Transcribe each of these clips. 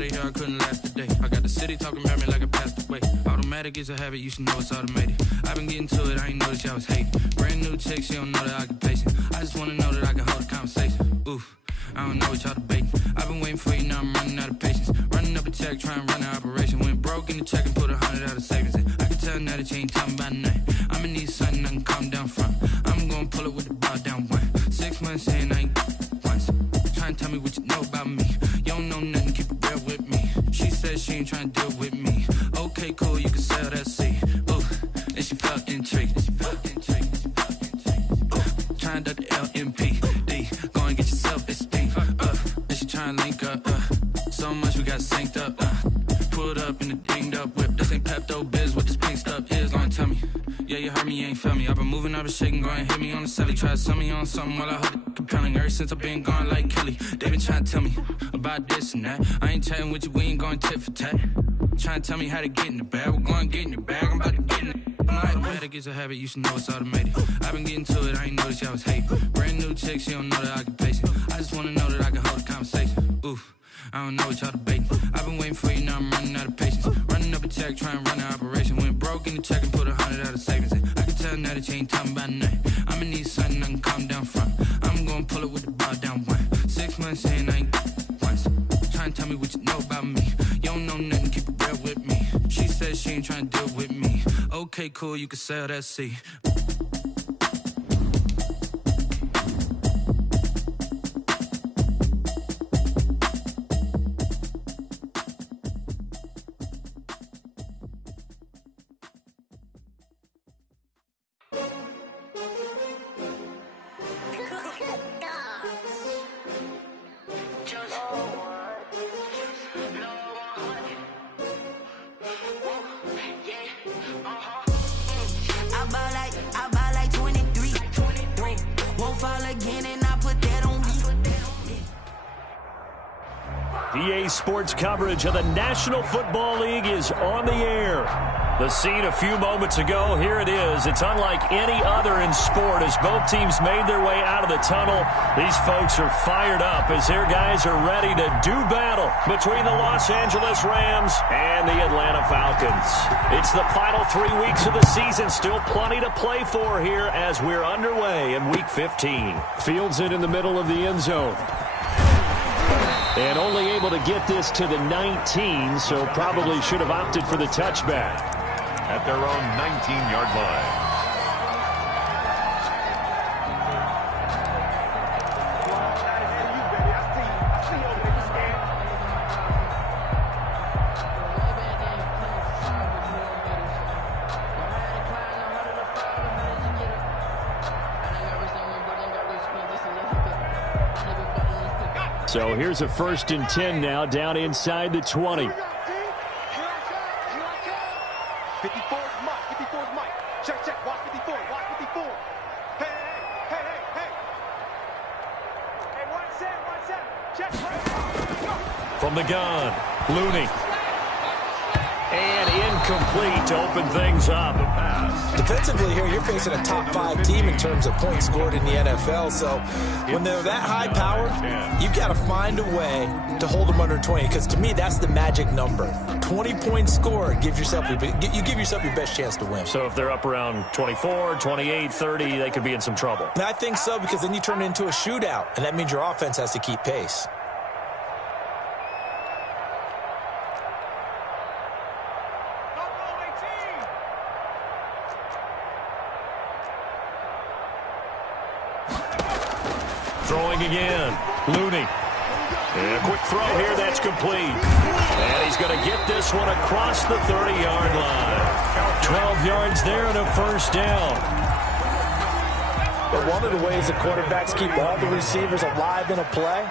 out of here, I couldn't last a day. I got the city talking about me like I passed away. Automatic is a habit, you should know it's automated. I've been getting to it, I ain't noticed y'all was hating. Brand new chick, she don't know the occupation. I just wanna know that I can hold a conversation. Oof, I don't know what y'all debating. I've been waiting for you, now I'm running out of patience. Running up a check, trying to run an operation. Went broke in the check and put 100 out of savings in. I can tell now that you ain't talking about nothing. I'ma need something I can calm down from. I'm gonna pull it with the bar down one. 6 months in, I ain't once. Trying to tell me what you know about me. You don't know nothing, keep it real with me. She said she ain't trying to deal with me. Okay, cool, you can sell that seat. Ooh, and she felt intrigued. Trying to duck the LMP. Go and get yourself esteem. And she trying to link up. So much we got synced up. Pulled up in the dinged up whip. This ain't Pepto Biz, what this pink stuff is. Gonna tell me. Yeah, you heard me, you ain't felt me. I've been moving up and shaking, go and hit me on the celly. Try to sell me on something while I hold it compelling. Ever since I've been gone like Kelly, they been trying to tell me about this and that. I ain't chatting with you, we ain't going tit for tat. Trying to tell me how to get in the bag. We're going to get in your bag, I'm about to get in it. I'm like, automatic is a habit, you should know it's automated. I've been getting to it, I ain't noticed y'all was hating. Brand new chick, she don't know the occupation. I just wanna know that I can hold a conversation. Oof, I don't know what y'all debating. I've been waiting for you, now I'm running out of patience. Running up a check, trying to run an operation. Went broke in the check and put 100 out of savings in. I can tell now that you ain't talking about nothing. I'ma need something I can calm down from. I'm gonna pull it with the bar down one. 6 months in, I ain't once. Trying to tell me what you know about me. You don't know nothing, keep it real with me. She said she ain't trying to deal with me. Okay, cool, you can sell that seat. EA Sports coverage of the National Football League is on the air. The scene a few moments ago, here it is. It's unlike any other in sport as both teams made their way out of the tunnel. These folks are fired up as their guys are ready to do battle between the Los Angeles Rams and the Atlanta Falcons. It's the final 3 weeks of the season. Still plenty to play for here as we're underway in Week 15. Fields it in the middle of the end zone. And only able to get this to the 19, so probably should have opted for the touchback. At their own 19-yard line. So here's a 1st and 10 now, down inside the 20. 54 is Mike. 54 is Mike. Check. Watch 54. Watch 54. Hey. Hey, watch that. Check. From the gun, Looney. And incomplete to open things up. Defensively here, you're facing a top 5 team in terms of points scored in the NFL. So when they're that high powered, you've got to find a way to hold them under 20. Because to me, that's the magic number. 20 points scored, you give yourself your best chance to win. So if they're up around 24, 28, 30, they could be in some trouble. And I think so, because then you turn it into a shootout, and that means your offense has to keep pace. Throwing again, Looney. And a quick throw here, that's complete. And he's going to get this one across the 30-yard line. 12 yards there and a first down. But one of the ways the quarterbacks keep all the receivers alive in a play,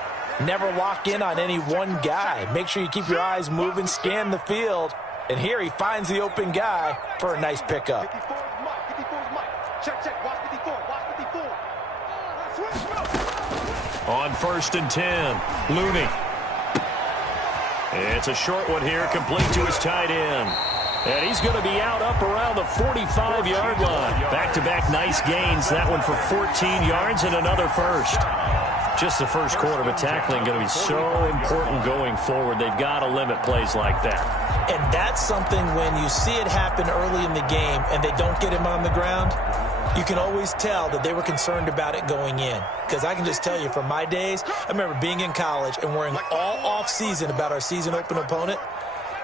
never lock in on any one guy. Make sure you keep your eyes moving, scan the field. And here he finds the open guy for a nice pickup. 54 is Mike. Check. Watch 54. Watch 54. On 1st and 10, Looney. It's a short one here, complete to his tight end. And he's going to be out up around the 45-yard line. Back-to-back nice gains. That one for 14 yards and another first. Just the first quarter, but tackling going to be so important going forward. They've got to limit plays like that. And that's something when you see it happen early in the game and they don't get him on the ground, you can always tell that they were concerned about it going in. Because I can just tell you from my days, I remember being in college and worrying all off-season about our season open opponent,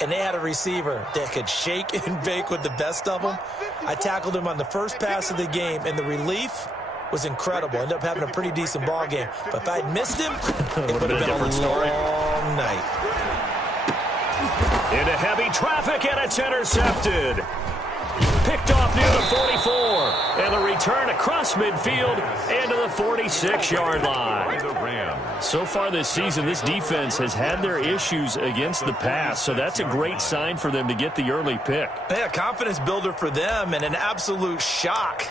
and they had a receiver that could shake and bake with the best of them. I tackled him on the first pass of the game, and the relief was incredible. Ended up having a pretty decent ball game. But if I'd missed him, it would have been a long night. Into heavy traffic, and it's intercepted. Picked off near the 44. And the return across midfield into the 46-yard line. So far this season, this defense has had their issues against the pass, so that's a great sign for them to get the early pick. Yeah, confidence builder for them and an absolute shock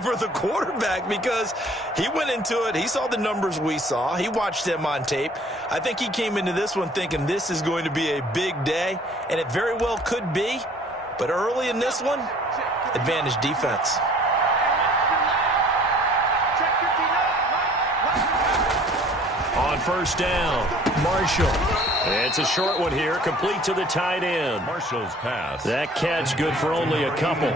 for the quarterback because he went into it. He saw the numbers we saw. He watched them on tape. I think he came into this one thinking this is going to be a big day, and it very well could be. But early in this one, advantage defense. On first down, Marshall. It's a short one here, complete to the tight end. Marshall's pass. That catch good for only a couple.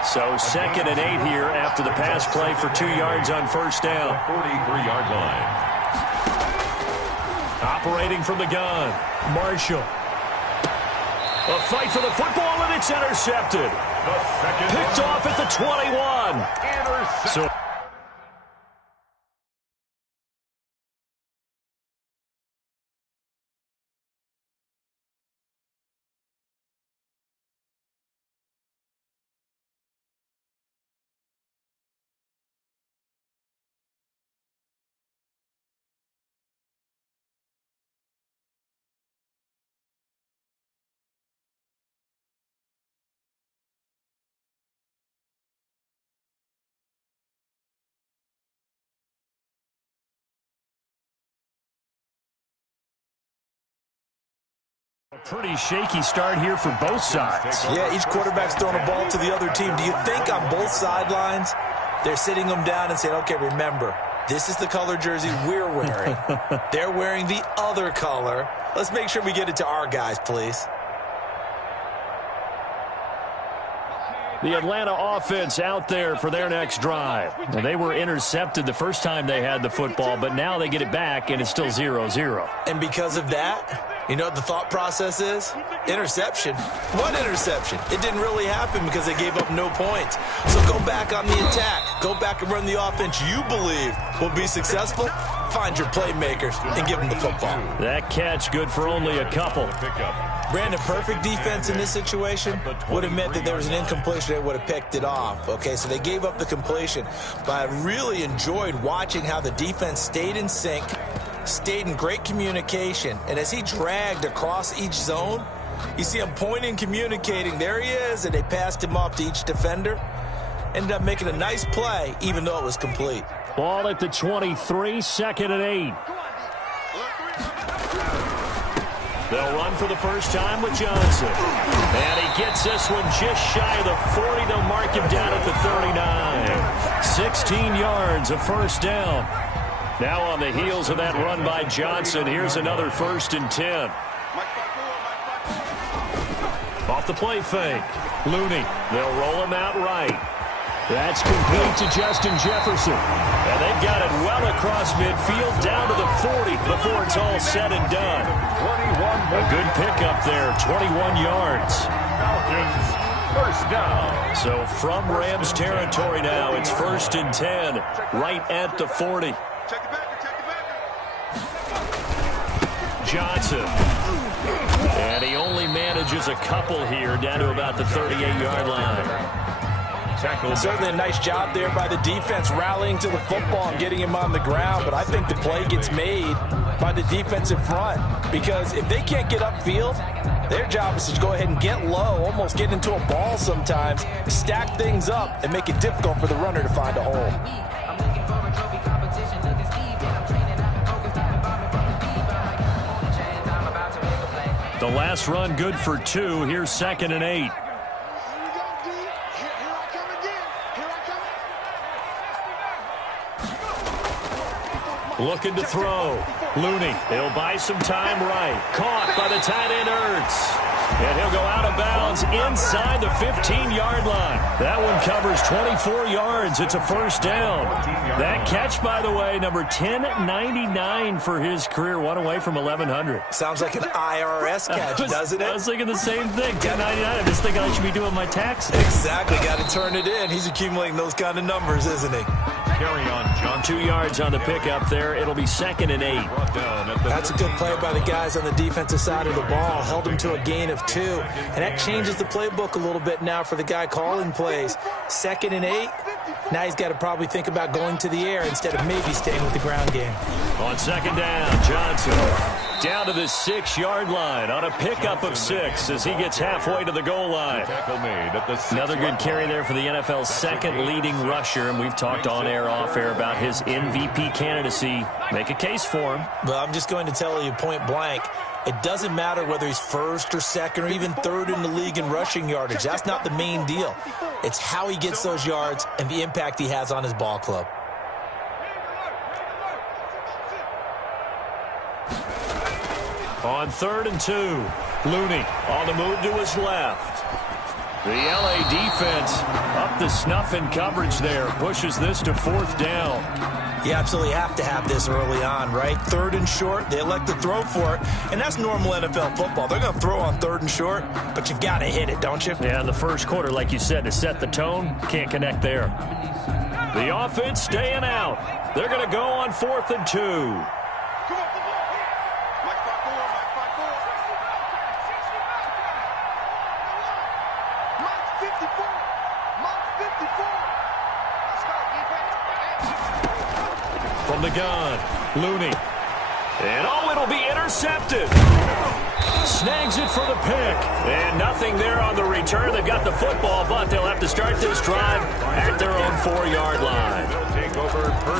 So 2nd and 8 here after the pass play for 2 yards on first down. 43-yard line. Operating from the gun, Marshall. A fight for the football, and it's intercepted. Picked off at the 21. So pretty shaky start here for both sides. Yeah, each quarterback's throwing a ball to the other team. Do you think on both sidelines they're sitting them down and saying, okay, remember, this is the color jersey we're wearing. They're wearing the other color. Let's make sure we get it to our guys, please. The Atlanta offense out there for their next drive. Now, they were intercepted the first time they had the football, but now they get it back, and it's still 0-0. And because of that, you know what the thought process is? Interception. What interception? It didn't really happen because they gave up no points. So go back on the attack. Go back and run the offense you believe will be successful. Find your playmakers and give them the football. That catch good for only a couple. Brandon, perfect defense in this situation would have meant that there was an incompletion. They would have picked it off. Okay, so they gave up the completion. But I really enjoyed watching how the defense stayed in sync, stayed in great communication. And as he dragged across each zone, you see him pointing, communicating. There he is, and they passed him off to each defender. Ended up making a nice play, even though it was complete. Ball at the 23, 2nd and 8. They'll run for the first time with Johnson. And he gets this one just shy of the 40. They'll mark him down at the 39. 16 yards, a first down. Now on the heels of that run by Johnson, here's another 1st and 10. Off the play fake. Looney. They'll roll him out right. That's complete to Justin Jefferson. And they've got it well across midfield down to the 40 before it's all said and done. A good pickup there, 21 yards. First down. So from Rams territory now, it's 1st and 10, right at the 40. Johnson. And he only manages a couple here down to about the 38-yard line. Certainly a nice job there by the defense rallying to the football and getting him on the ground, but I think the play gets made by the defensive front because if they can't get upfield, their job is to go ahead and get low, almost get into a ball sometimes, stack things up, and make it difficult for the runner to find a hole. The last run good for 2. Here's 2nd and 8. Looking to throw. Looney. He'll buy some time right. Caught by the tight end Ertz. And he'll go out of bounds inside the 15-yard line. That one covers 24 yards. It's a first down. That catch, by the way, number 1099 for his career. One away from 1,100. Sounds like an IRS catch, doesn't it? I was thinking the same thing. 1099. I'm just thinking I should be doing my taxes. Exactly. Got to turn it in. He's accumulating those kind of numbers, isn't he? Carry on, John. 2 yards on the pickup there. It'll be 2nd and 8. That's a good play by the guys on the defensive side of the ball. Held him to a gain of 2. And that changes the playbook a little bit now for the guy calling plays. 2nd and 8. Now he's got to probably think about going to the air instead of maybe staying with the ground game. On 2nd down, Johnson down to the 6-yard line on a pickup of 6 as he gets halfway to the goal line. Another good carry there for the NFL's 2nd leading rusher, and we've talked on air, off air about his MVP candidacy. Make a case for him. Well, I'm just going to tell you point blank, it doesn't matter whether he's 1st or 2nd or even 3rd in the league in rushing yardage. That's not the main deal. It's how he gets those yards and the impact he has on his ball club. On 3rd and 2, Looney on the move to his left. The LA defense up to snuff in coverage there. Pushes this to 4th down. You absolutely have to have this early on, right? 3rd and short, they elect to throw for it, and that's normal NFL football. They're going to throw on 3rd and short, but you've got to hit it, don't you? Yeah, in the first quarter, like you said, to set the tone, can't connect there. The offense staying out. They're going to go on 4th and 2. From the gun, Looney. And it'll be intercepted. Snags it for the pick. And nothing there on the return. They've got the football, but they'll have to start this drive at their own 4-yard line.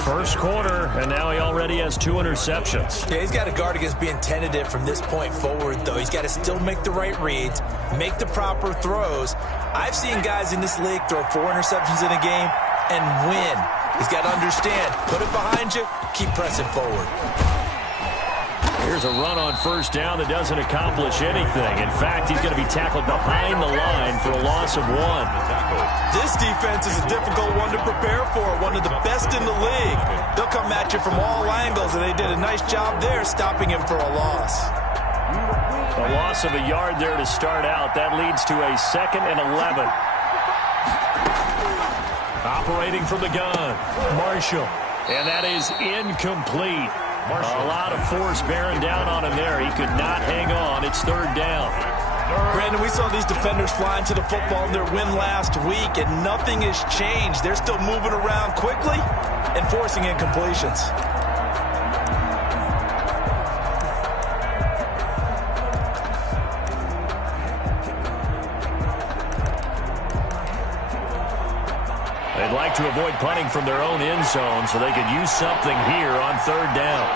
First quarter, and now he already has 2 interceptions. Yeah, he's got to guard against being tentative from this point forward, though. He's got to still make the right reads, make the proper throws. I've seen guys in this league throw 4 interceptions in a game and win. He's got to understand, put it behind you, keep pressing forward. Here's a run on 1st down that doesn't accomplish anything. In fact, he's going to be tackled behind the line for a loss of 1. This defense is a difficult one to prepare for, one of the best in the league. They'll come at you from all angles, and they did a nice job there stopping him for a loss. A loss of a yard there to start out. That leads to a 2nd and 11. Operating from the gun, Marshall. And that is incomplete. A lot of force bearing down on him there. He could not hang on. It's 3rd down. Brandon, we saw these defenders flying to the football in their win last week, and nothing has changed. They're still moving around quickly and forcing incompletions. They'd like to avoid punting from their own end zone so they could use something here on 3rd down.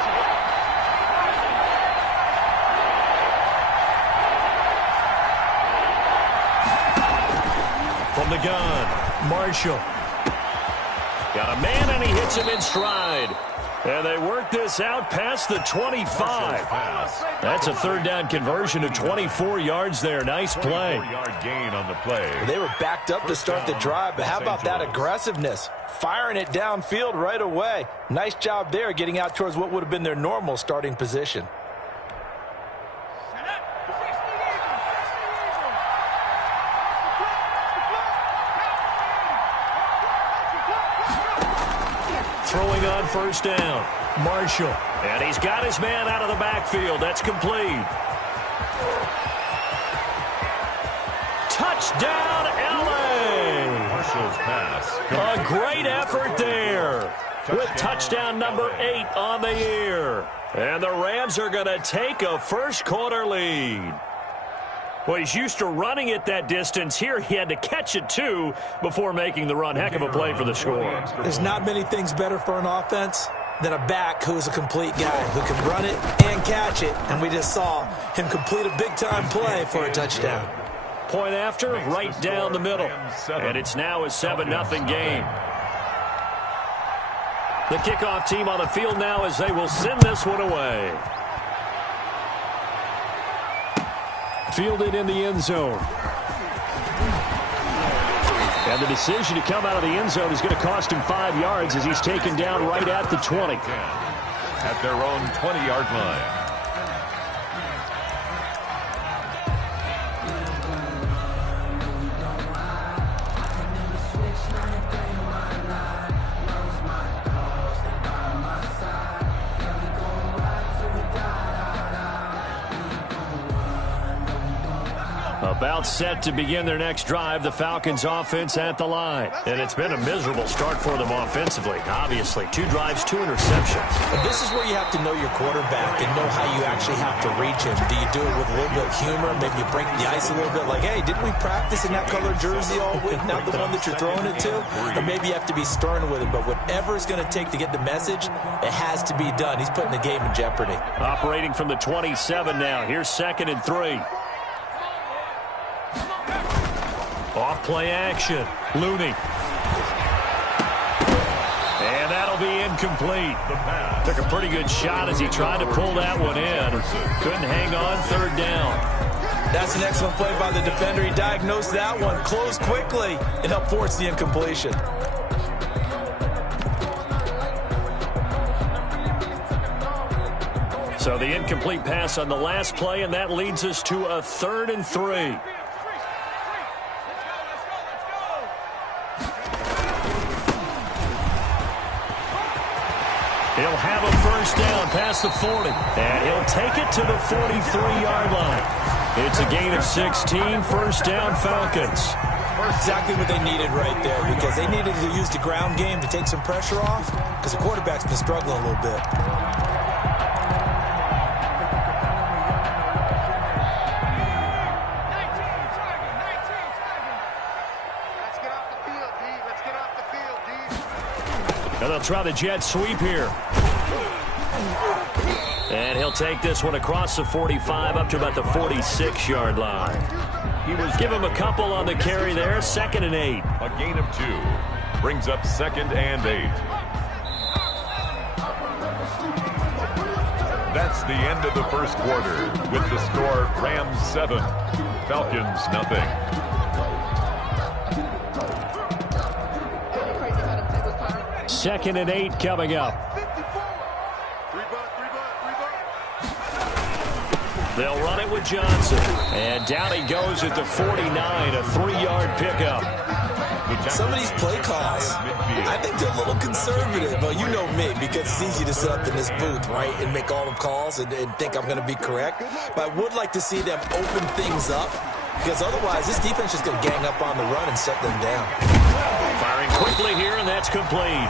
From the gun, Marshall. Got a man, and he hits him in stride. And they work this out past the 25. That's a 3rd down conversion of 24 yards there. Nice play. 4-yard gain on the play. They were backed up to start the drive, but how about that aggressiveness? Firing it downfield right away. Nice job there getting out towards what would have been their normal starting position. Throwing on 1st down, Marshall. And he's got his man out of the backfield. That's complete. Touchdown, L.A. Marshall's pass. A great effort there with touchdown number 8 on the year. And the Rams are going to take a first quarter lead. Well, he's used to running it that distance. Here he had to catch it, too, before making the run. Heck of a play for the score. There's not many things better for an offense than a back who is a complete guy who can run it and catch it. And we just saw him complete a big-time play for a touchdown. Point after, right down the middle. And it's now a 7-0 game. The kickoff team on the field now as they will send this one away. Fielded in the end zone. And the decision to come out of the end zone is going to cost him 5 yards as he's taken down right at the 20. At their own 20-yard line. About set to begin their next drive, the Falcons offense at the line. And it's been a miserable start for them offensively. Obviously, 2 drives, 2 interceptions. And this is where you have to know your quarterback and know how you actually have to reach him. Do you do it with a little bit of humor? Maybe you break the ice a little bit like, hey, didn't we practice in that color jersey all week? Not the one that you're throwing it to? Or maybe you have to be stern with it. But whatever it's going to take to get the message, it has to be done. He's putting the game in jeopardy. Operating from the 27 now. Here's 2nd and 3. Off play action. Looney. And that'll be incomplete. Took a pretty good shot as he tried to pull that one in. Couldn't hang on. 3rd down. That's an excellent play by the defender. He diagnosed that one, closed quickly, and helped force the incompletion. So the incomplete pass on the last play, and that leads us to a 3rd and 3. He'll have a 1st down past the 40. And he'll take it to the 43-yard line. It's a gain of 16, 1st down Falcons. Exactly what they needed right there, because they needed to use the ground game to take some pressure off, because the quarterback's been struggling a little bit. And they'll try the jet sweep here. And he'll take this one across the 45 up to about the 46-yard line. Give him a couple on the carry there. 2nd and 8. A gain of 2. Brings up 2nd and 8. That's the end of the first quarter with the score Rams 7, Falcons nothing. 2nd and 8 coming up. They'll run it with Johnson. And down he goes at the 49, a 3-yard pickup. Some of these play calls, I think they're a little conservative. Well, you know me, because it's easy to sit up in this booth, right, and make all the calls and think I'm going to be correct. But I would like to see them open things up, because otherwise this defense is going to gang up on the run and shut them down. Firing quickly here, and that's complete.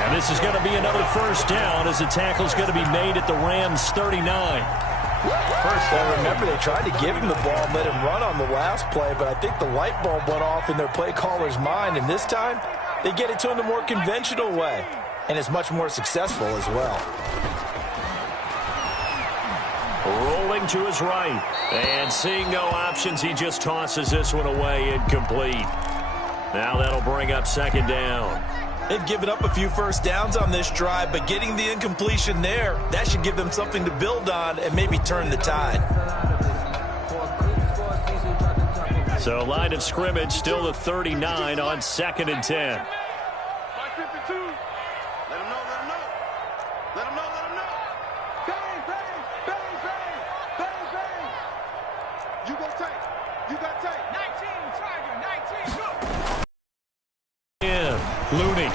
And this is going to be another 1st down as the tackle's going to be made at the Rams 39. Well, remember, they tried to give him the ball and let him run on the last play, but I think the light bulb went off in their play caller's mind, and this time they get it to him the more conventional way, and it's much more successful as well. Rolling to his right, and seeing no options, he just tosses this one away, incomplete. Now that'll bring up 2nd down. They've given up a few 1st downs on this drive, but getting the incompletion there, that should give them something to build on and maybe turn the tide. So line of scrimmage still the 39 on 2nd and 10. Looney.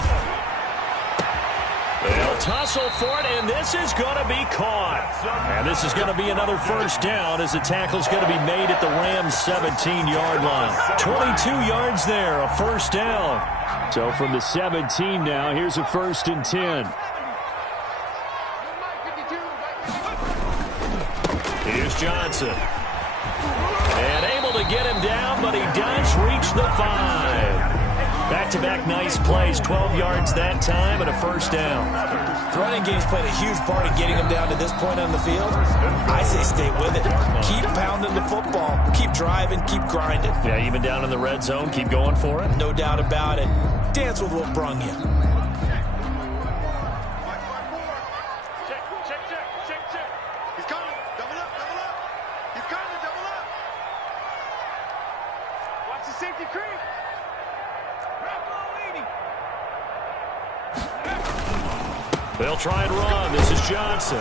They'll tussle for it, and this is going to be caught. And this is going to be another 1st down as the tackle's going to be made at the Rams 17-yard line. 22 yards there, a 1st down. So from the 17 now, here's a 1st and 10. Here's Johnson. And able to get him down, but he does reach the 5. Back-to-back nice plays, 12 yards that time and a 1st down. The running game's played a huge part in getting him down to this point on the field. I say stay with it. Keep pounding the football. Keep driving. Keep grinding. Yeah, even down in the red zone, keep going for it. No doubt about it. Dance with what brung you. safety creep. They'll try and run. This is Johnson.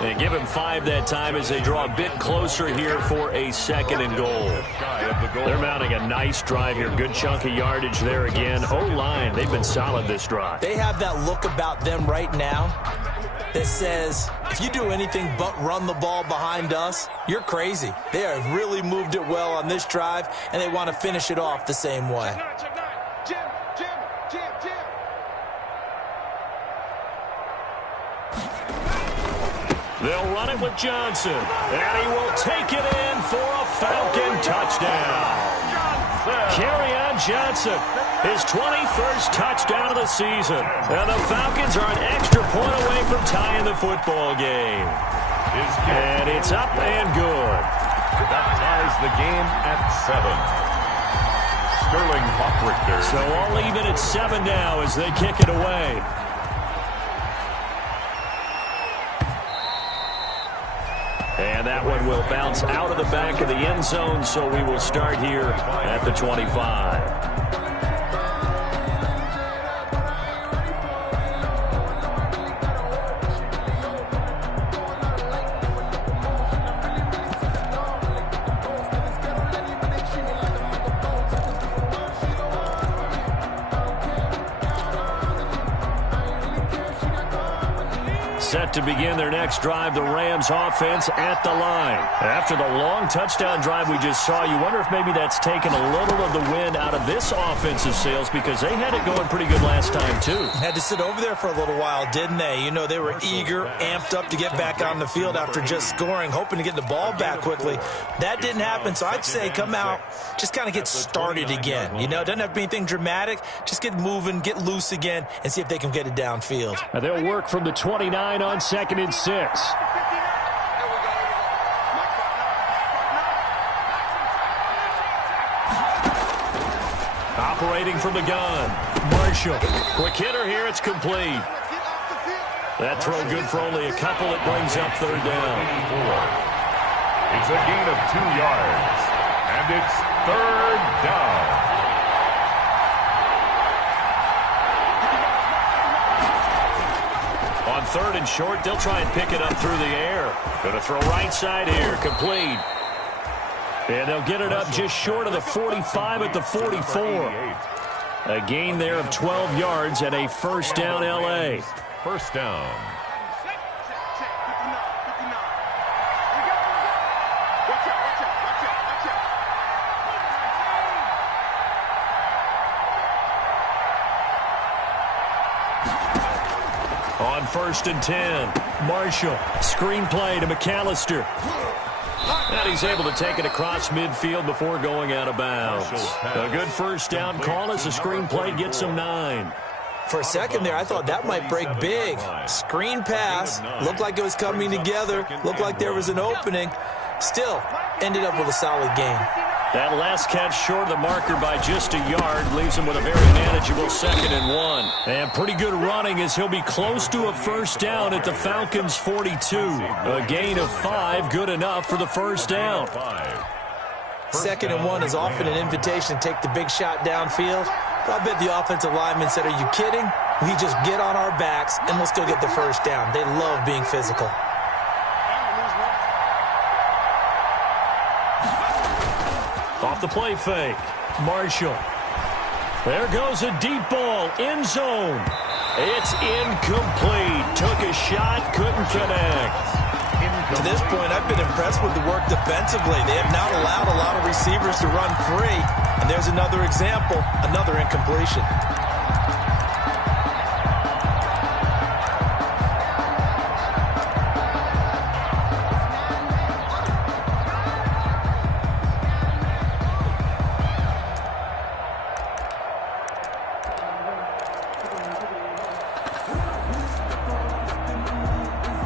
And give him 5 that time as they draw a bit closer here for a 2nd and goal. They're mounting a nice drive here. Good chunk of yardage there again. O-line, they've been solid this drive. They have that look about them right now that says, if you do anything but run the ball behind us, you're crazy. They have really moved it well on this drive, and they want to finish it off the same way. They'll run it with Johnson, and he will take it in for a Falcon touchdown. Kerryon Johnson, his 21st touchdown of the season. And the Falcons are an extra point away from tying the football game. And it's up and good. That ties the game at 7. Sterling Hockrichter. So all even at 7 now as they kick it away. And that one will bounce out of the back of the end zone, so we will start here at the 25. Set to begin their next drive, the Rams offense at the line. After the long touchdown drive we just saw, you wonder if maybe that's taken a little of the wind out of this offensive sails because they had it going pretty good last time too. Had to sit over there for a little while, didn't they? You know, they were eager, amped up to get back on the field after just scoring, hoping to get the ball back quickly. That didn't happen, so I'd say come out, just kind of get started again. You know, it doesn't have to be anything dramatic. Just get moving, get loose again, and see if they can get it downfield. And they'll work from the 29 on 2nd and 6. Operating from the gun, Marshall. Quick hitter here, it's complete. That throw good for only a couple. It brings up 3rd down. It's a gain of 2 yards, and it's 3rd down. On 3rd and short, they'll try and pick it up through the air. Going to throw right side here, complete. And they'll get it up just short of the 45 at the 44. A gain there of 12 yards and a 1st down L.A. 1st down. On 1st and 10, Marshall, screen play to McAllister. And he's able to take it across midfield before going out of bounds. A good 1st down call as the screen play gets him 9. For a second there, I thought that might break big. Screen pass, looked like it was coming together, looked like there was an opening. Still, ended up with a solid game. That last catch short of the marker by just a yard leaves him with a very manageable 2nd and 1. And pretty good running as he'll be close to a 1st down at the Falcons' 42. A gain of 5, good enough for the 1st down. 2nd and 1 is often an invitation to take the big shot downfield. But I bet the offensive lineman said, are you kidding? We just get on our backs and let's go get the 1st down. They love being physical. Off the play fake, Marshall. There goes a deep ball, end zone. It's incomplete. Took a shot, couldn't connect. To this point, I've been impressed with the work defensively. They have not allowed a lot of receivers to run free. And there's another example, another incompletion.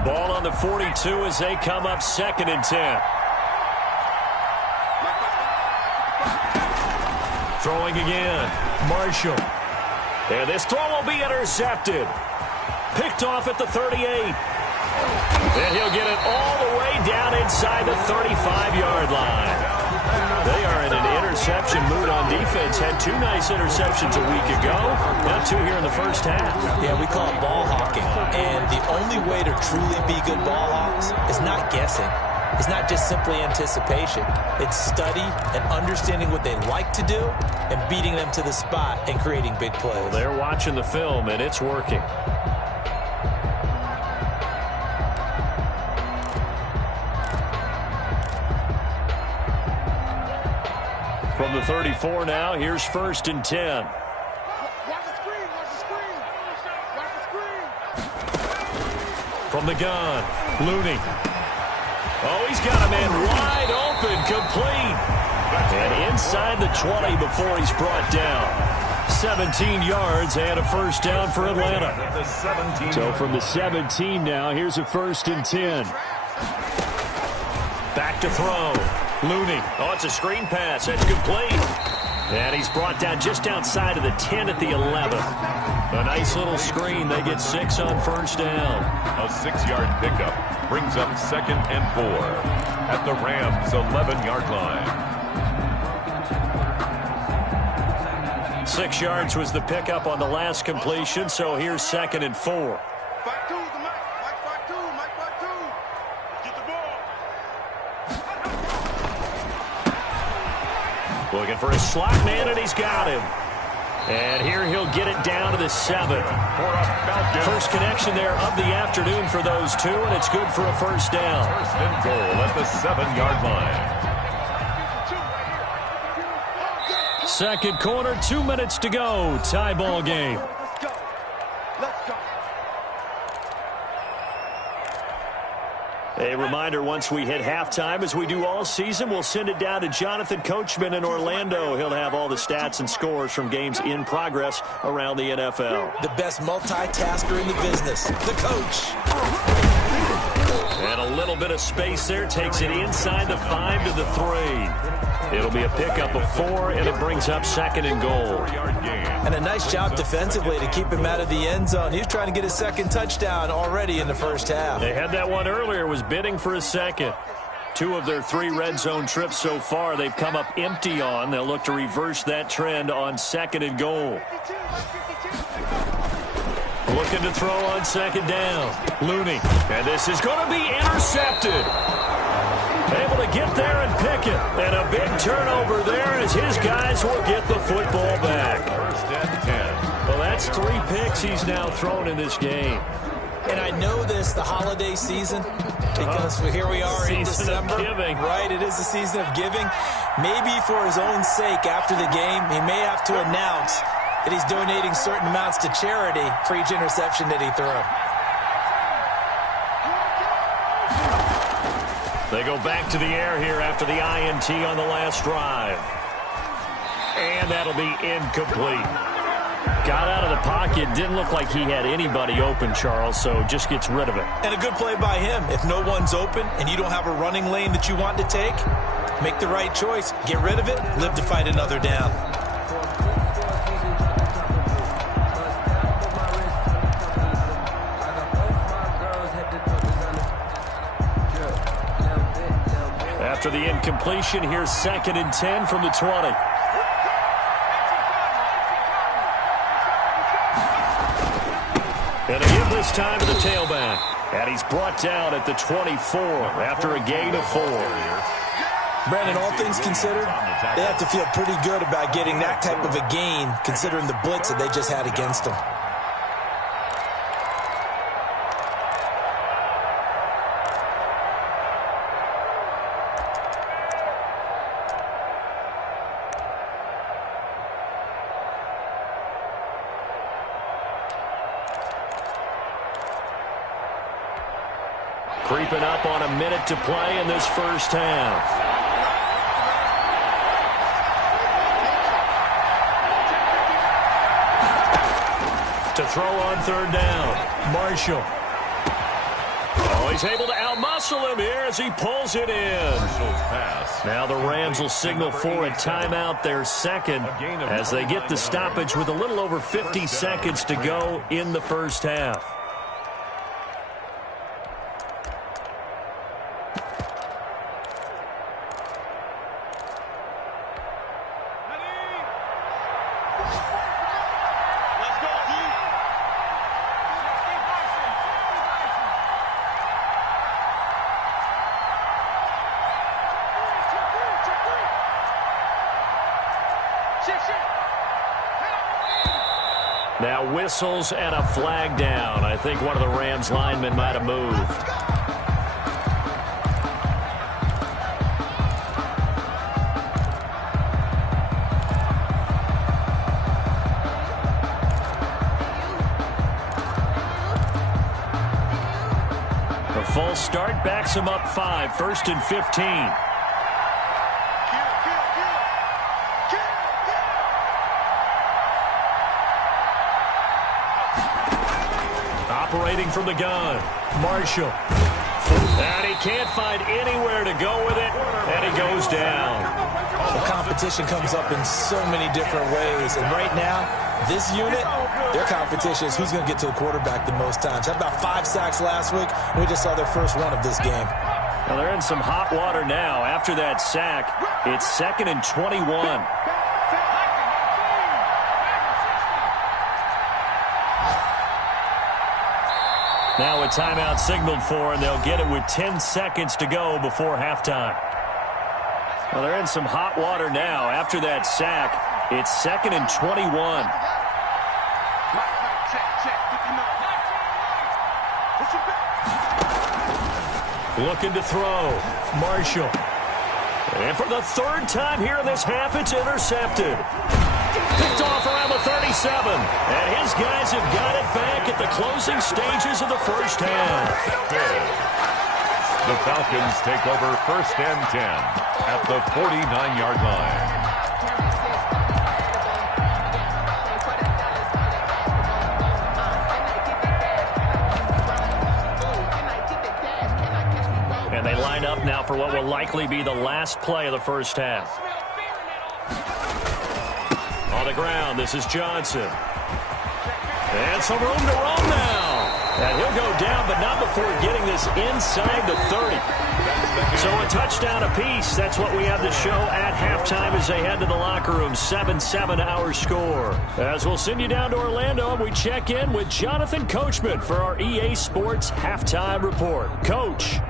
Ball on the 42 as they come up 2nd and 10. Throwing again, Marshall. And this throw will be intercepted. Picked off at the 38. And he'll get it all the way down inside the 35-yard line. They are in an offense had 2 nice interceptions a week ago. Now 2 here in the first half. Yeah, we call it ball hawking. And the only way to truly be good ball hawks is not guessing. It's not just simply anticipation. It's study and understanding what they like to do and beating them to the spot and creating big plays. Well, they're watching the film, and it's working. From the 34 now, here's 1st and 10. Watch the screen, watch the screen. Watch the screen. From the gun, Looney. Oh, he's got a man wide open, complete. And inside the 20 before he's brought down. 17 yards and a 1st down for Atlanta. So from the 17 now, here's a 1st and 10. Back to throw. Looney. Oh, it's a screen pass. That's complete. And he's brought down just outside of the 10 at the 11. A nice little screen. They get 6 on 1st down. A 6-yard pickup brings up 2nd and 4 at the Rams' 11-yard line. 6 yards was the pickup on the last completion, so here's 2nd and 4. Fight two, the Mike. Fight two. Mike, fight two. Get the ball. Looking for his slot man, and he's got him. And here he'll get it down to the 7. First connection there of the afternoon for those 2, and it's good for a 1st down. 1st and goal at the 7-yard line. Second quarter, 2 minutes to go. Tie ball game. Let's go. Let's go. A reminder, once we hit halftime, as we do all season, we'll send it down to Jonathan Coachman in Orlando. He'll have all the stats and scores from games in progress around the NFL. The best multitasker in the business, the coach. And a little bit of space there takes it inside the 5 to the 3. It'll be a pickup of 4, and it brings up 2nd and goal. And a nice job defensively to keep him out of the end zone. He was trying to get his 2nd touchdown already in the first half. They had that one earlier, was bidding for a 2nd. 2 of their 3 red zone trips so far they've come up empty on. They'll look to reverse that trend on 2nd and goal. Looking to throw on 2nd down. Looney. And this is going to be intercepted. Able to get there and pick it. And a big turnover there as his guys will get the football back. 1st and 10. Well, that's 3 picks he's now thrown in this game. And I know this, the holiday season, because here we are in December. Giving. Right, it is the season of giving. Maybe for his own sake after the game, he may have to announce that he's donating certain amounts to charity for each interception that he threw. They go back to the air here after the INT on the last drive. And that'll be incomplete. Got out of the pocket. Didn't look like he had anybody open, Charles, so just gets rid of it. And a good play by him. If no one's open and you don't have a running lane that you want to take, make the right choice. Get rid of it. Live to fight another down. After the incompletion, here's 2nd and 10 from the 20. And a give this time to the tailback. And he's brought down at the 24 after a gain of 4. Brandon, all things considered, they have to feel pretty good about getting that type of a gain considering the blitz that they just had against them. Creeping up on a minute to play in this first half. To throw on 3rd down. Marshall. Oh, he's able to outmuscle him here as he pulls it in. Now the Rams will signal for a timeout, their 2nd, as they get the stoppage with a little over 50 seconds to go in the first half. Now whistles and a flag down. I think one of the Rams linemen might have moved. The full start backs him up 5, 1st and 15. Operating from the gun, Marshall. And he can't find anywhere to go with it, and he goes down. The competition comes up in so many different ways, and right now, this unit, their competition is who's going to get to the quarterback the most times. Had about 5 sacks last week, and we just saw their first one of this game. Well, they're in some hot water now. After that sack, it's 2nd and 21. Now a timeout signaled for, and they'll get it with 10 seconds to go before halftime. Well, they're in some hot water now. After that sack, it's 2nd and 21. Looking to throw. Marshall. And for the 3rd time here in this half, it's intercepted. Picked off around the 37. And his guys have got it back at the closing stages of the first half. The Falcons take over 1st and 10 at the 49-yard line. And they line up now for what will likely be the last play of the first half. On the ground, this is Johnson. And some room to roam now. And he'll go down, but not before getting this inside the 30. So a touchdown apiece. That's what we have to show at halftime as they head to the locker room. 7-7 our score. As we'll send you down to Orlando, and we check in with Jonathan Coachman for our EA Sports Halftime Report. Coach.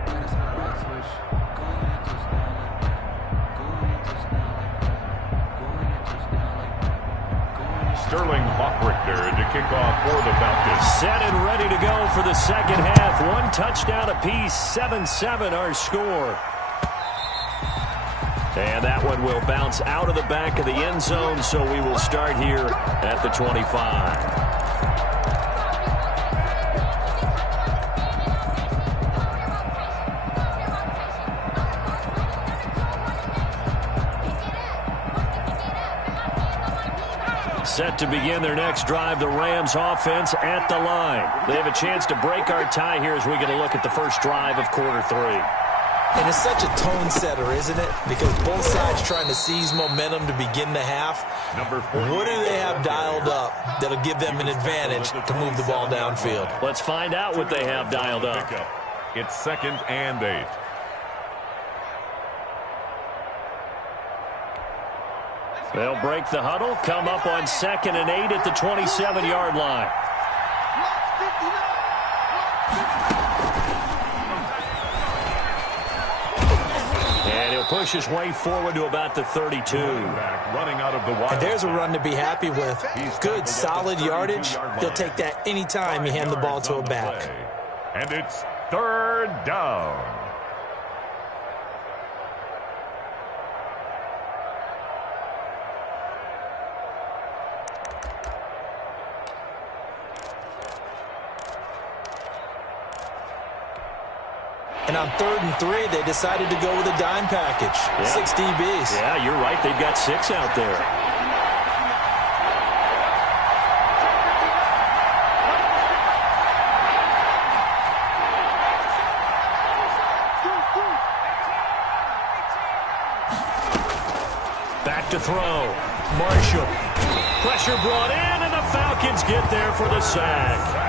Sterling Hawkrichter to kick off for the Falcons. Set and ready to go for the second half. 1 touchdown apiece. 7-7 our score. And that one will bounce out of the back of the end zone, so we will start here at the 25. Set to begin their next drive, the Rams offense at the line. They have a chance to break our tie here as we get a look at the first drive of quarter 3. And it's such a tone setter, isn't it? Because both sides trying to seize momentum to begin the half. What do they have dialed up that'll give them an advantage to move the ball downfield? Let's find out what they have dialed up. It's 2nd and 8. They'll break the huddle, come up on 2nd and 8 at the 27-yard line. And he'll push his way forward to about the 32. Running out of the wide. And there's a run to be happy with. Good, solid yardage. He'll take that any time you hand the ball to a back. And it's 3rd down. And on 3rd and 3, they decided to go with a dime package. Yeah. 6 DBs. Yeah, you're right. They've got 6 out there. Back to throw. Marshall. Pressure brought in, and the Falcons get there for the sack.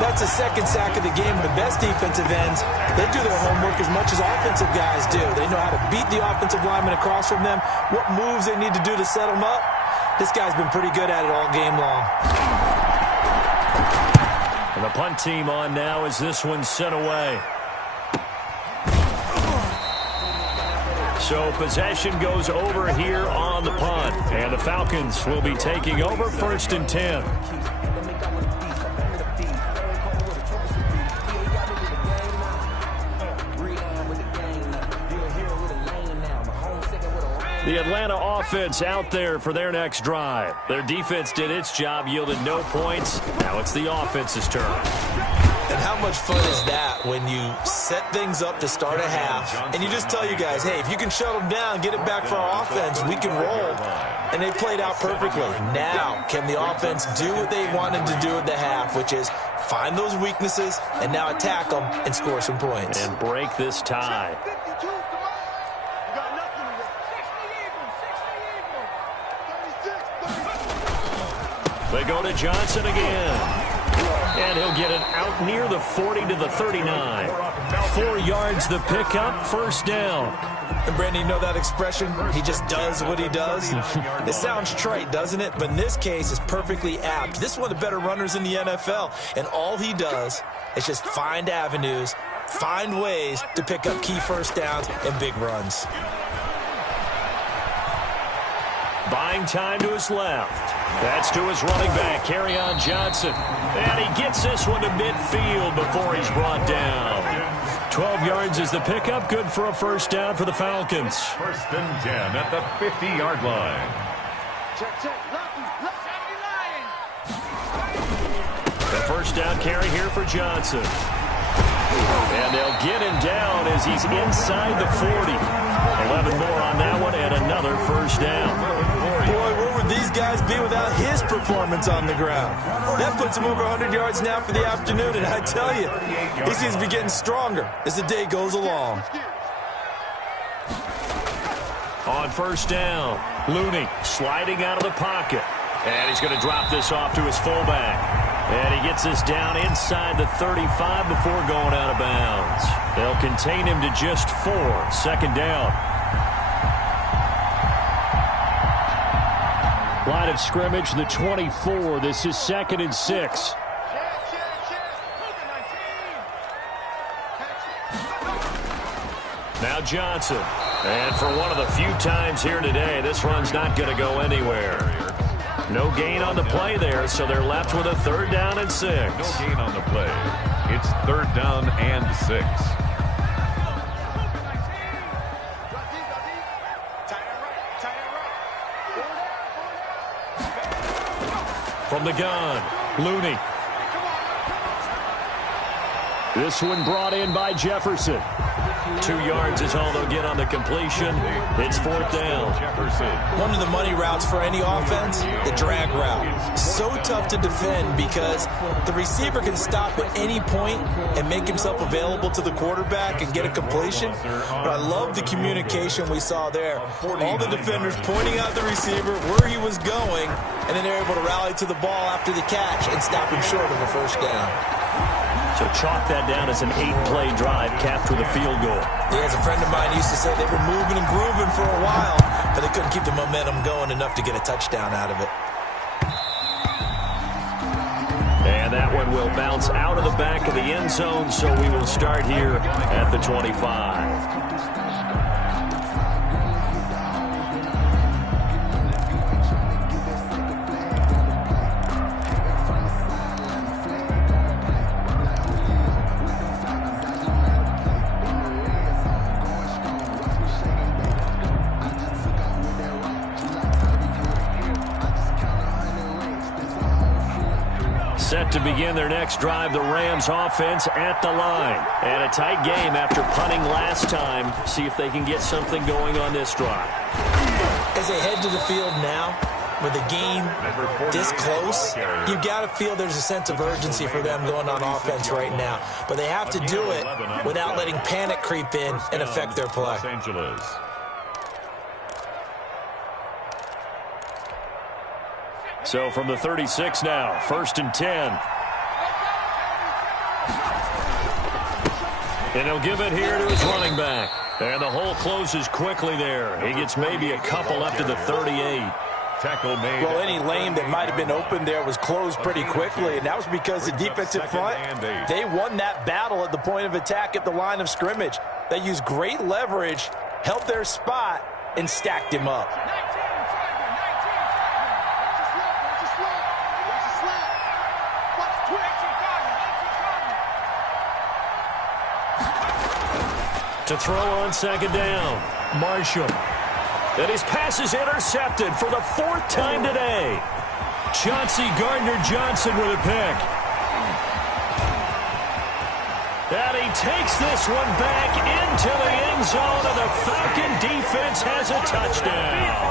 That's the 2nd sack of the game. The best defensive ends, they do their homework as much as offensive guys do. They know how to beat the offensive lineman across from them, what moves they need to do to set them up. This guy's been pretty good at it all game long. And the punt team on now as this one's sent away. So possession goes over here on the punt. And the Falcons will be taking over 1st and 10. The Atlanta offense out there for their next drive. Their defense did its job, yielded no points. Now it's the offense's turn. And how much fun is that when you set things up to start a half, and you just tell you guys, hey, if you can shut them down, get it back for our offense, we can roll. And they played out perfectly. Now, can the offense do what they wanted to do at the half, which is find those weaknesses and now attack them and score some points. And break this tie. They go to Johnson again. And he'll get it out near the 40 to the 39. 4 yards the pickup, first down. And Brandon, you know that expression? He just does what he does. It sounds trite, doesn't it? But in this case, it's perfectly apt. This is one of the better runners in the NFL. And all he does is just find avenues, find ways to pick up key first downs and big runs. Buying time to his left. That's to his running back, Kerryon Johnson. And he gets this one to midfield before he's brought down. 12 yards is the pickup. Good for a first down for the Falcons. First and 10 at the 50-yard line. The first down carry here for Johnson. And they'll get him down as he's inside the 40. 11 more on that one and another first down. Boy, where would these guys be without his performance on the ground? That puts him over 100 yards now for the afternoon, and I tell you, he seems to be getting stronger as the day goes along. On first down, Looney sliding out of the pocket. And he's going to drop this off to his fullback. And he gets this down inside the 35 before going out of bounds. They'll contain him to just 4. Second down. Line of scrimmage, the 24. This is 2nd and 6. Now Johnson. And for one of the few times here today, this run's not going to go anywhere. No gain on the play there, so they're left with a 3rd down and 6. No gain on the play. It's 3rd down and 6. From the gun, Looney. This one brought in by Jefferson. 2 yards is all they'll get on the completion. It's 4th down. One of the money routes for any offense, the drag route. So tough to defend because the receiver can stop at any point and make himself available to the quarterback and get a completion. But I love the communication we saw there. All the defenders pointing out the receiver where he was going, and then they're able to rally to the ball after the catch and stop him short of a first down. So chalk that down as an 8-play drive capped with a field goal. Yeah, as a friend of mine used to say, they were moving and grooving for a while, but they couldn't keep the momentum going enough to get a touchdown out of it. And that one will bounce out of the back of the end zone, so we will start here at the 25. Set to begin their next drive, the Rams offense at the line. And a tight game after punting last time. See if they can get something going on this drive. As they head to the field now, with the game this close, you've got to feel there's a sense of urgency for them going on offense right now. But they have to do it without letting panic creep in and affect their play. Los Angeles. So from the 36 now, 1st and 10. And he'll give it here to his running back. And the hole closes quickly there. He gets maybe a couple up to the 38. Tackle made. Well, any lane that might have been open there was closed pretty quickly, and that was because the defensive front, they won that battle at the point of attack at the line of scrimmage. They used great leverage, held their spot, and stacked him up. To throw on 2nd down, Marshall. And his pass is intercepted for the 4th time today. Chauncey Gardner-Johnson with a pick. And he takes this one back into the end zone, and the Falcon defense has a touchdown.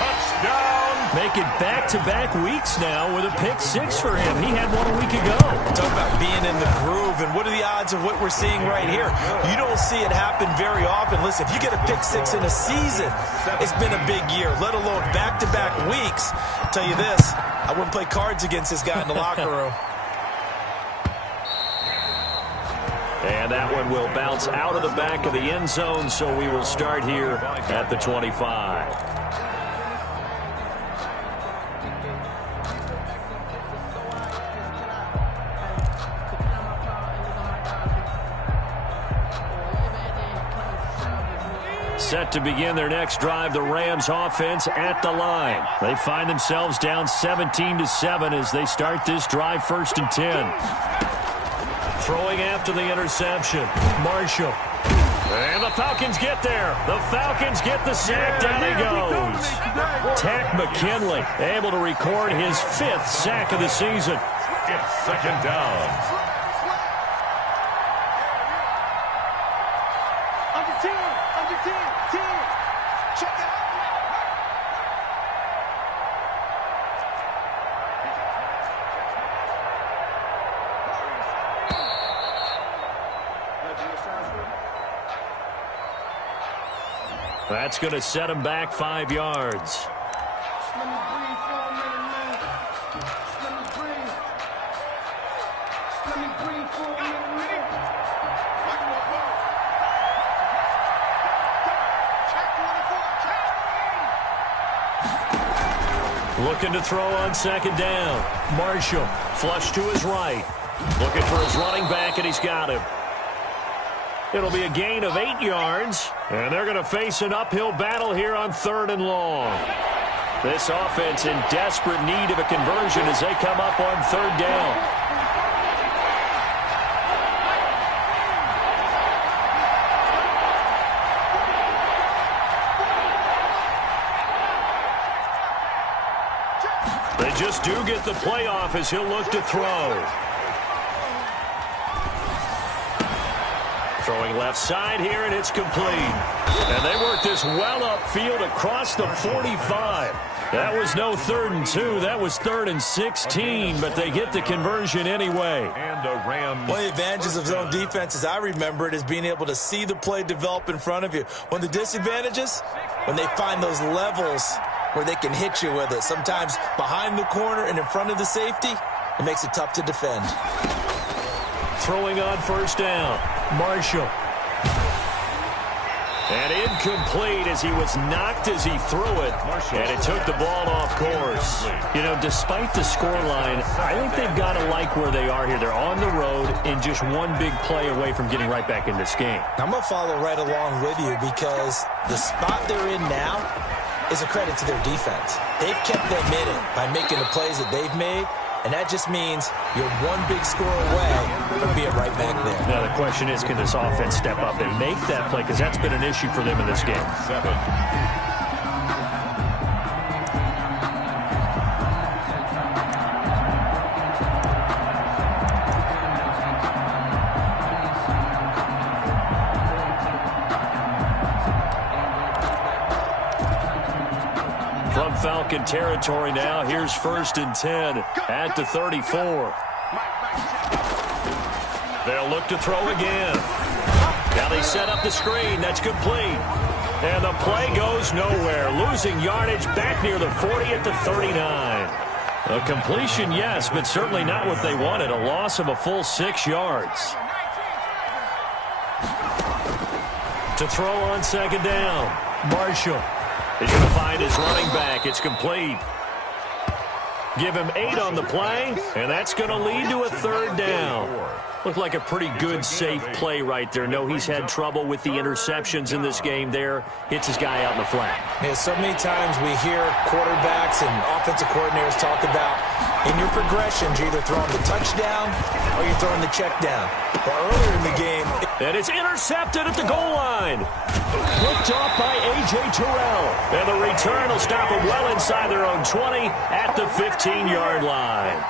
Touchdown. Make it back-to-back weeks now with a pick 6 for him. He had one a week ago. Talk about being in the groove, and what are the odds of what we're seeing right here? You don't see it happen very often. Listen, if you get a pick 6 in a season, it's been a big year, let alone back-to-back weeks. I'll tell you this, I wouldn't play cards against this guy in the locker room. And that one will bounce out of the back of the end zone, so we will start here at the 25. Set to begin their next drive, the Rams offense at the line. They find themselves down 17-7 as they start this drive, 1st and 10. Throwing after the interception, Marshall. And the Falcons get there. The Falcons get the sack. Down he goes. Tack McKinley able to record his 5th sack of the season. It's 2nd down. That's going to set him back 5 yards. Looking to throw on 2nd down. Marshall, flush to his right. Looking for his running back, and he's got him. It'll be a gain of 8 yards, and they're going to face an uphill battle here on 3rd and long. This offense in desperate need of a conversion as they come up on 3rd down. They just do get the play off as he'll look to throw. Throwing left side here, and it's complete. And they work this well upfield across the 45. That was no 3rd and 2. That was 3rd and 16, but they get the conversion anyway. And a Rams. One of the advantages of zone defense, as I remember it, is being able to see the play develop in front of you. One of the disadvantages, when they find those levels where they can hit you with it. Sometimes behind the corner and in front of the safety, it makes it tough to defend. Throwing on 1st down, Marshall. And incomplete as he was knocked as he threw it. And it took the ball off course. You know, despite the scoreline, I think they've got to like where they are here. They're on the road and just one big play away from getting right back in this game. I'm going to follow right along with you because the spot they're in now is a credit to their defense. They've kept them in it by making the plays that they've made. And that just means you're one big score away from being right back there. Now, the question is, can this offense step up and make that play? Because that's been an issue for them in this game. 7. Falcon territory now. Here's 1st and 10 at the 34. They'll look to throw again. Now they set up the screen. That's complete. And the play goes nowhere. Losing yardage back near the 40 at the 39. A completion, yes, but certainly not what they wanted. A loss of a full 6 yards. To throw on 2nd down, Marshall. He's going to find his running back. It's complete. Give him 8 on the play, and that's going to lead to a 3rd down. Looked like a pretty good, safe play right there. No, he's had trouble with the interceptions in this game there. Hits his guy out in the flat. Yeah, so many times we hear quarterbacks and offensive coordinators talk about in your progressions, you're either throwing the touchdown or you're throwing the check down. But earlier in the game, And it's intercepted at the goal line. Picked off by A.J. Terrell. And the return will stop them well inside their own 20 at the 15-yard line.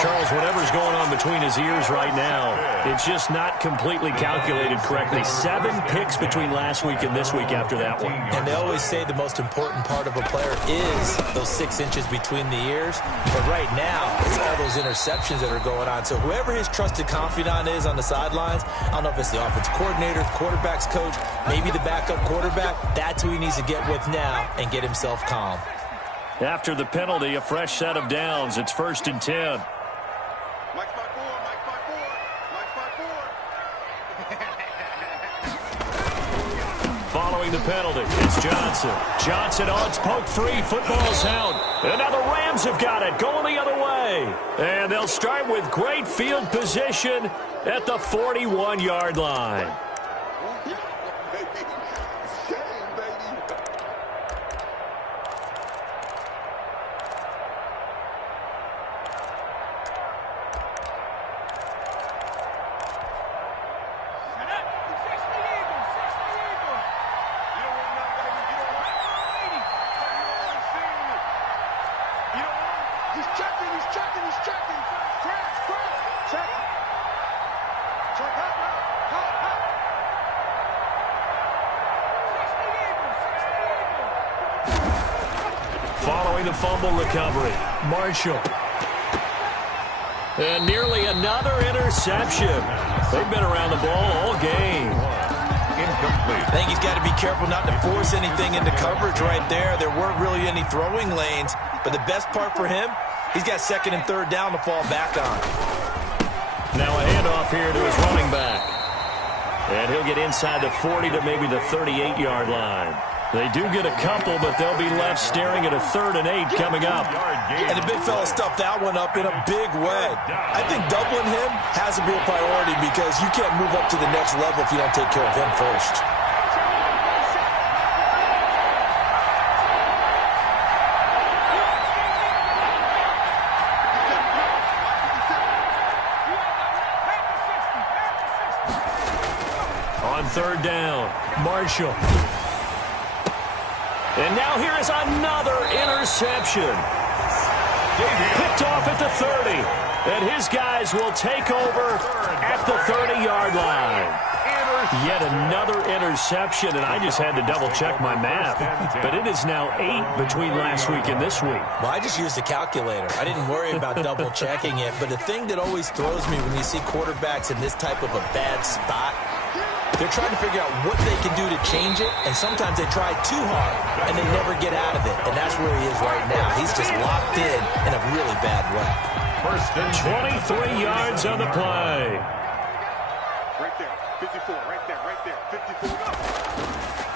Charles, whatever's going on between his ears right now, it's just not completely calculated correctly. 7 picks between last week and this week after that one. And they always say the most important part of a player is those 6 inches between the ears. But right now, it's all those interceptions that are going on. So whoever his trusted confidant is on the sidelines, I don't know if it's the offensive coordinator, the quarterback's coach, maybe the backup quarterback, that's who he needs to get with now and get himself calm. After the penalty, a fresh set of downs. It's 1st and 10. Mike 5-4, Mike 5-4, Mike 5-4. Following the penalty, it's Johnson. Johnson, oh, it's poked free. Football's out. And now the Rams have got it, going the other way. And they'll start with great field position at the 41-yard line. Following the fumble recovery, Marshall. And nearly another interception. They've been around the ball all game. Incomplete. I think he's got to be careful not to force anything into coverage right there. There weren't really any throwing lanes. But the best part for him, he's got 2nd and 3rd down to fall back on. Now a handoff here to his running back. And he'll get inside the 40 to maybe the 38-yard line. They do get a couple, but they'll be left staring at a 3rd and 8 coming up. And the big fella stuffed that one up in a big way. I think doubling him has to be a priority because you can't move up to the next level if you don't take care of him first. On 3rd down, Marshall. And now here is another interception. Picked off at the 30. And his guys will take over at the 30-yard line. Yet another interception, and I just had to double-check my math. But it is now 8 between last week and this week. Well, I just used a calculator. I didn't worry about double-checking it. But the thing that always throws me when you see quarterbacks in this type of a bad spot, they're trying to figure out what they can do to change it, and sometimes they try too hard, and they never get out of it. And that's where he is right now. He's just locked in a really bad way. 23 yards on the play. Right there, 54, right there, 54.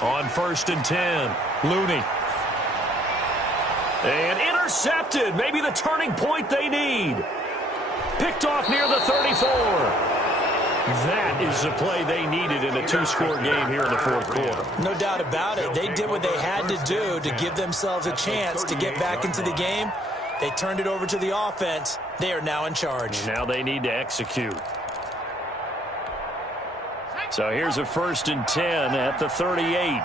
On 1st and 10, Looney. And intercepted, maybe the turning point they need. Picked off near the 34. That is the play they needed in a 2-score game here in the 4th quarter. No doubt about it. They did what they had to do to give themselves a chance to get back into the game. They turned it over to the offense. They are now in charge. Now they need to execute. So here's a 1st and 10 at the 38.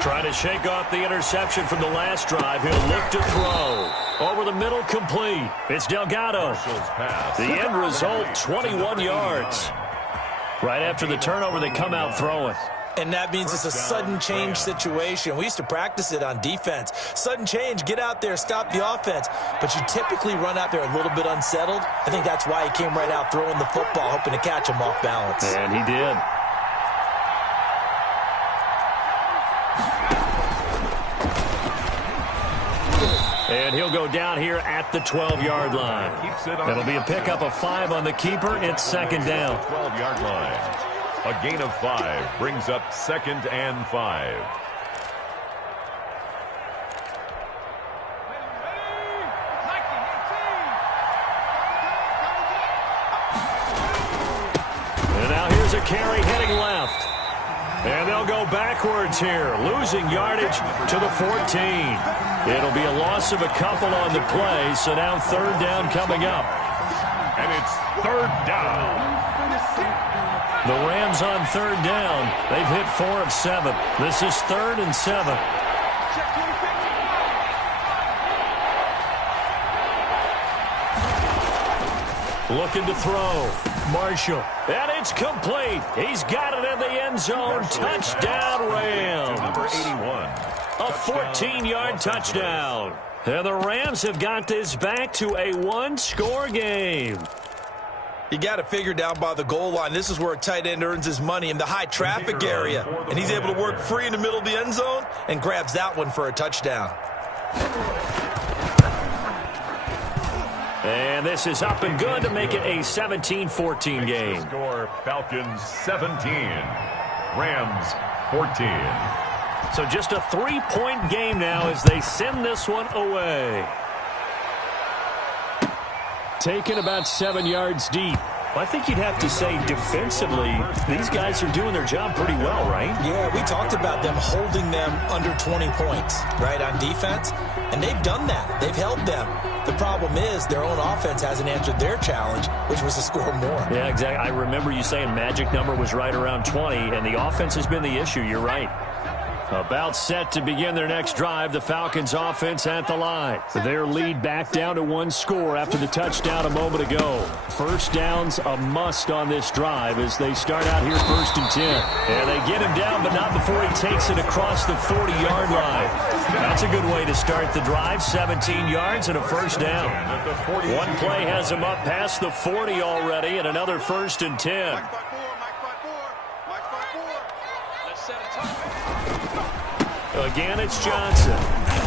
Trying to shake off the interception from the last drive. He'll look to throw. Over the middle, complete. It's Delgado. The end result, 21 yards. Right after the turnover, they come out throwing. And that means it's a sudden change situation. We used to practice it on defense. Sudden change, get out there, stop the offense. But you typically run out there a little bit unsettled. I think that's why he came right out throwing the football, hoping to catch him off balance. And he did. And he'll go down here at the 12-yard line. It'll be a pickup of 5 on the keeper. It's 2nd down. 12-yard line. A gain of 5 brings up 2nd and 5. And now here's a carry heading left. And they'll go backwards here, losing yardage to the 14. It'll be a loss of a couple on the play, so now third down coming up. And it's third down. The Rams on third down. They've hit 4 of 7. This is 3rd and 7. Looking to throw. Marshall. And it's complete. He's got it in the end zone. Touchdown, Rams. Number 81. A 14-yard touchdown. And the Rams have got this back to a one-score game. You got it figured down by the goal line. This is where a tight end earns his money in the high traffic area. And he's able to work free in the middle of the end zone and grabs that one for a touchdown. And this is up and good to make it a 17-14 game. Score Falcons 17, Rams 14. So just a 3-point game now as they send this one away. Taken about 7 yards deep. I think you'd have to say defensively, these guys are doing their job pretty well, right? Yeah, we talked about them holding them under 20 points, right, on defense. And they've done that. They've held them. The problem is their own offense hasn't answered their challenge, which was to score more. Yeah, exactly. I remember you saying magic number was right around 20, and the offense has been the issue. You're right. About set to begin their next drive, the Falcons offense at the line. Their lead back down to 1 score after the touchdown a moment ago. First down's a must on this drive as they start out here 1st and 10. And they get him down, but not before he takes it across the 40-yard line. That's a good way to start the drive. 17 yards and a first down. One play has him up past the 40 already, and another 1st and 10. Again, it's Johnson.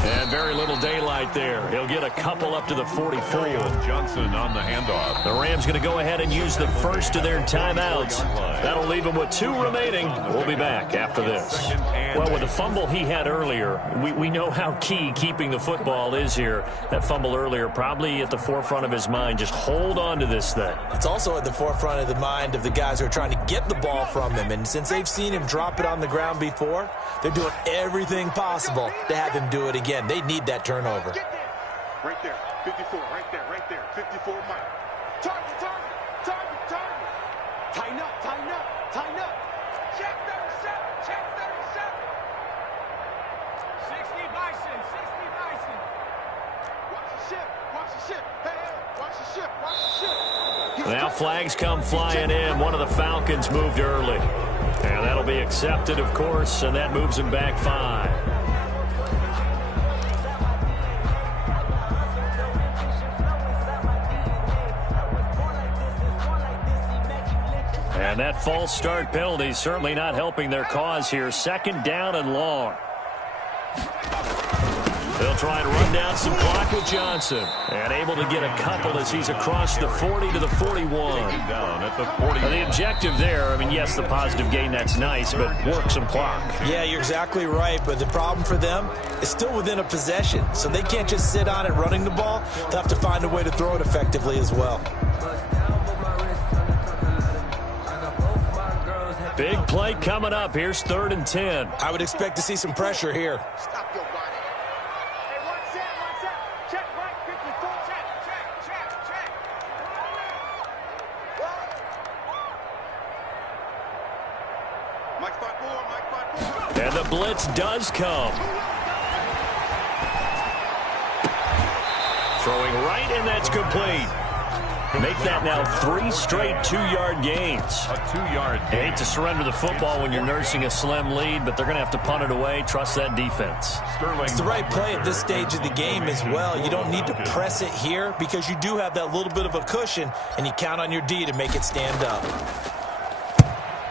And very little daylight there. He'll get a couple up to the 44. Johnson on the handoff. The Rams going to go ahead and use the first of their timeouts. That'll leave them with 2 remaining. We'll be back after this. Well, with the fumble he had earlier, we know how key keeping the football is here. That fumble earlier probably at the forefront of his mind. Just hold on to this thing. It's also at the forefront of the mind of the guys who are trying to get the ball from him. And since they've seen him drop it on the ground before, they're doing everything possible to have him do it again. They need that turnover. Right there, 54, right there, 54, Mike. Target. Tighten up. Check 37. 60 Bison. Watch the ship. Hey, watch the ship. Now flags come flying in. One of the Falcons moved early. And that'll be accepted, of course, and that moves him back 5. And that false start penalty certainly not helping their cause here. 2nd down and long. They'll try and run down some clock with Johnson. And able to get a couple as he's across the 40 to the 41. Down at the 40. The objective there, I mean, yes, the positive gain, that's nice, but work some clock. Yeah, you're exactly right, but the problem for them is still within a possession, so they can't just sit on it running the ball. They'll have to find a way to throw it effectively as well. Big play coming up. Here's 3rd and 10. I would expect to see some pressure here. Stop your body. Hey, watch that. Check right, 54. Check. Mike spot 4. And the blitz does come. Throwing right, and that's complete. Make that now 3 straight 2-yard gains. A 2-yard You hate to surrender the football when you're nursing a slim lead, but they're going to have to punt it away. Trust that defense. It's the right play at this stage of the game as well. You don't need to press it here because you do have that little bit of a cushion, and you count on your D to make it stand up.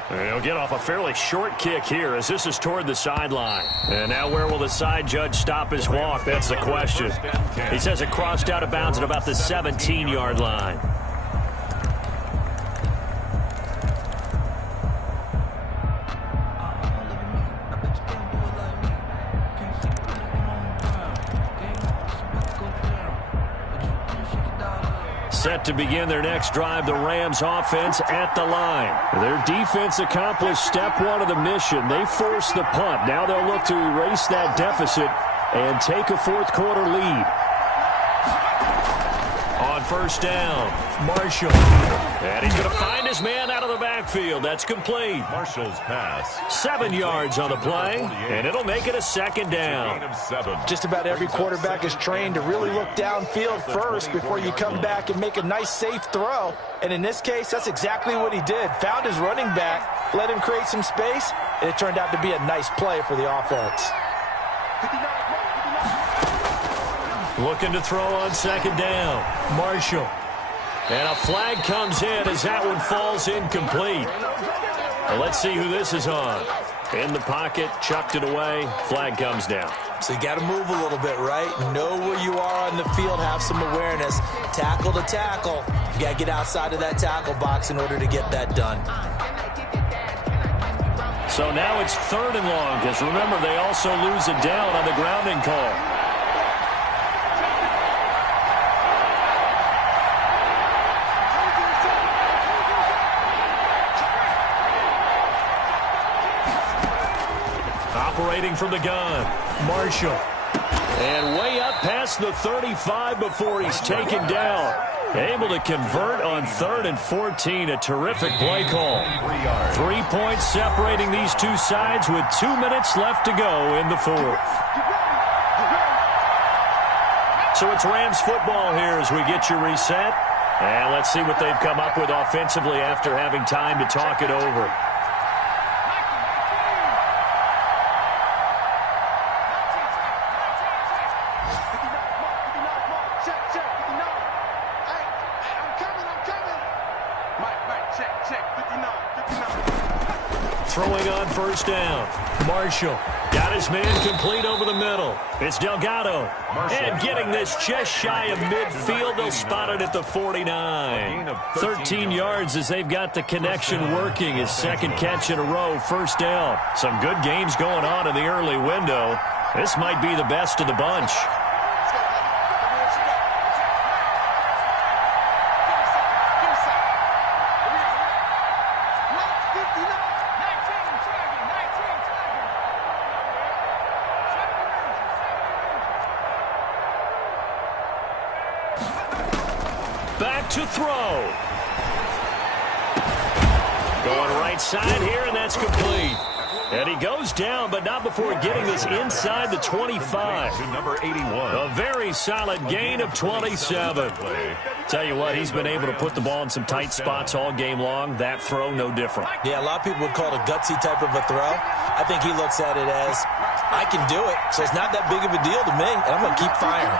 He'll get off a fairly short kick here as this is toward the sideline. And now where will the side judge stop his walk? That's the question. He says it crossed out of bounds at about the 17-yard line. Set to begin their next drive, the Rams offense at the line. Their defense accomplished step 1 of the mission. They forced the punt. Now they'll look to erase that deficit and take a fourth quarter lead. On first down, Marshall. And he's going to find his man out of the backfield. That's complete. Marshall's pass. 7 yards on the play, and it'll make it a second down. Just about every quarterback is trained to really look downfield first before you come back and make a nice, safe throw. And in this case, that's exactly what he did. Found his running back, let him create some space, and it turned out to be a nice play for the offense. Looking to throw on second down. Marshall. And a flag comes in as that one falls incomplete. Well, let's see who this is on. In the pocket, chucked it away. Flag comes down. So you got to move a little bit, right? Know where you are on the field, have some awareness. Tackle to tackle. You got to get outside of that tackle box in order to get that done. So now it's 3rd and long, because remember, they also lose it down on the grounding call. Operating from the gun, Marshall. And way up past the 35 before he's taken down. Able to convert on 3rd and 14. A terrific play call. 3 points separating these two sides with 2 minutes left to go in the fourth. So it's Rams football here as we get you reset. And let's see what they've come up with offensively after having time to talk it over. Throwing on first down. Marshall got his man complete over the middle. It's Delgado. And getting this just shy of midfield. They'll spot it at the 49. 13 yards as they've got the connection working. His second catch in a row. First down. Some good games going on in the early window. This might be the best of the bunch. Back to throw. Going right side here, and that's complete. And he goes down, but not before getting this inside the 25. Number 81. A very solid gain of 27. Tell you what, he's been able to put the ball in some tight spots all game long. That throw, no different. Yeah, a lot of people would call it a gutsy type of a throw. I think he looks at it as, I can do it, so it's not that big of a deal to me, and I'm going to keep firing.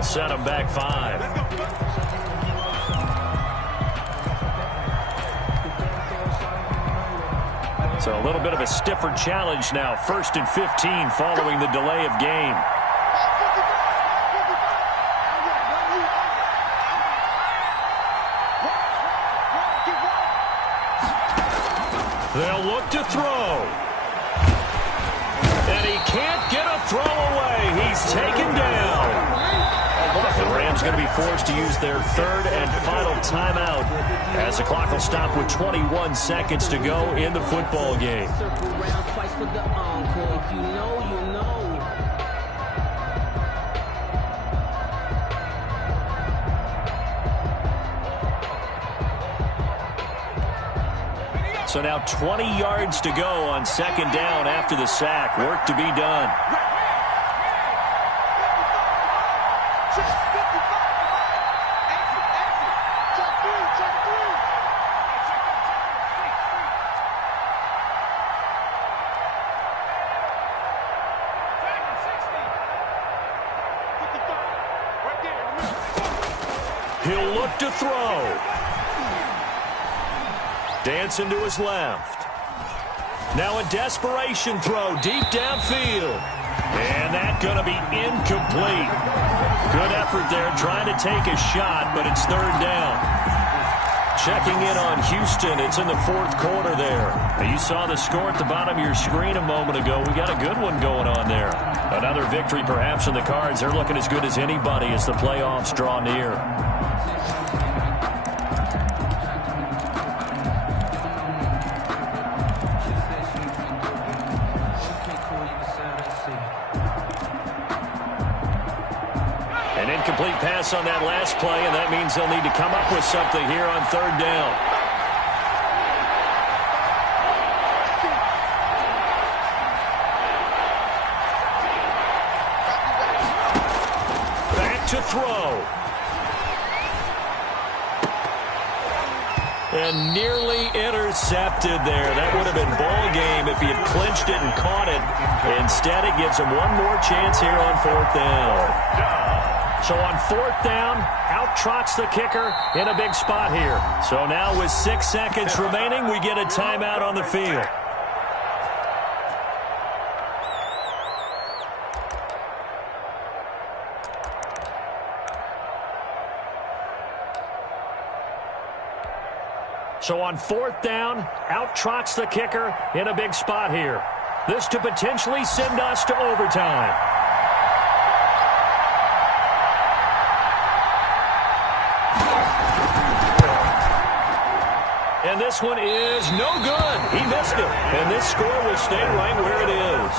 Set him back 5. So a little bit of a stiffer challenge now. 1st and 15 following the delay of game. They'll look to throw. And he can't get a throw away. He's taken down. The Rams going to be forced to use their 3rd and final timeout as the clock will stop with 21 seconds to go in the football game. So now 20 yards to go on second down after the sack. Work to be done. He'll look to throw. Dancing to his left. Now a desperation throw deep downfield. And that's going to be incomplete. Good effort there trying to take a shot, but it's 3rd down. Checking in on Houston. It's in the fourth quarter there. You saw the score at the bottom of your screen a moment ago. We got a good one going on there. Another victory perhaps in the cards. They're looking as good as anybody as the playoffs draw near. An incomplete pass on that last play, and that means they'll need to come up with something here on third down. Back to throw. And nearly intercepted there. That would have been ball game if he had clinched it and caught it. Instead, it gives him one more chance here on fourth down. So on fourth down, out trots the kicker in a big spot here. So now with 6 seconds remaining, we get a timeout on the field. So on fourth down, out trots the kicker in a big spot here. This to potentially send us to overtime. And this one is no good. He missed it. And this score will stay right where it is.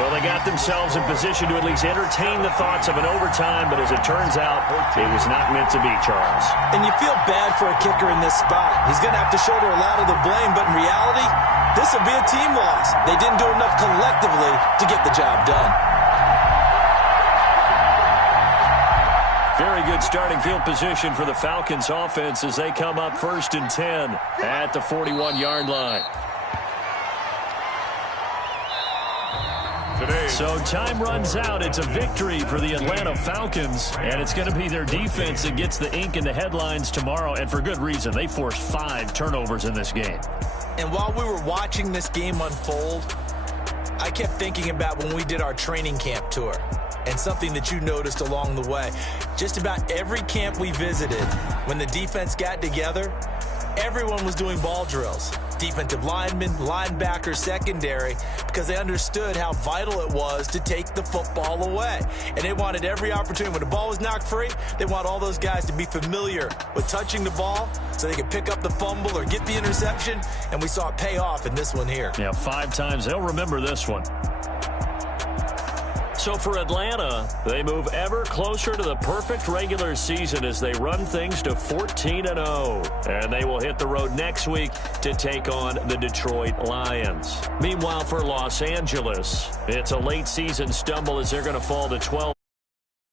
Well, they got themselves in position to at least entertain the thoughts of an overtime, but as it turns out, it was not meant to be, Charles. And you feel bad for a kicker in this spot. He's going to have to shoulder a lot of the blame, but in reality, this will be a team loss. They didn't do enough collectively to get the job done. Very good starting field position for the Falcons offense as they come up 1st and 10 at the 41-yard line. So time runs out. It's a victory for the Atlanta Falcons, and it's going to be their defense that gets the ink in the headlines tomorrow, and for good reason. They forced 5 turnovers in this game. And while we were watching this game unfold, I kept thinking about when we did our training camp tour. And something that you noticed along the way. Just about every camp we visited, when the defense got together, everyone was doing ball drills. Defensive linemen, linebackers, secondary, because they understood how vital it was to take the football away. And they wanted every opportunity. When the ball was knocked free, they want all those guys to be familiar with touching the ball so they could pick up the fumble or get the interception. And we saw it pay off in this one here. Yeah, 5 times. They'll remember this one. So for Atlanta, they move ever closer to the perfect regular season as they run things to 14-0. And they will hit the road next week to take on the Detroit Lions. Meanwhile, for Los Angeles, it's a late season stumble as they're going to fall to 12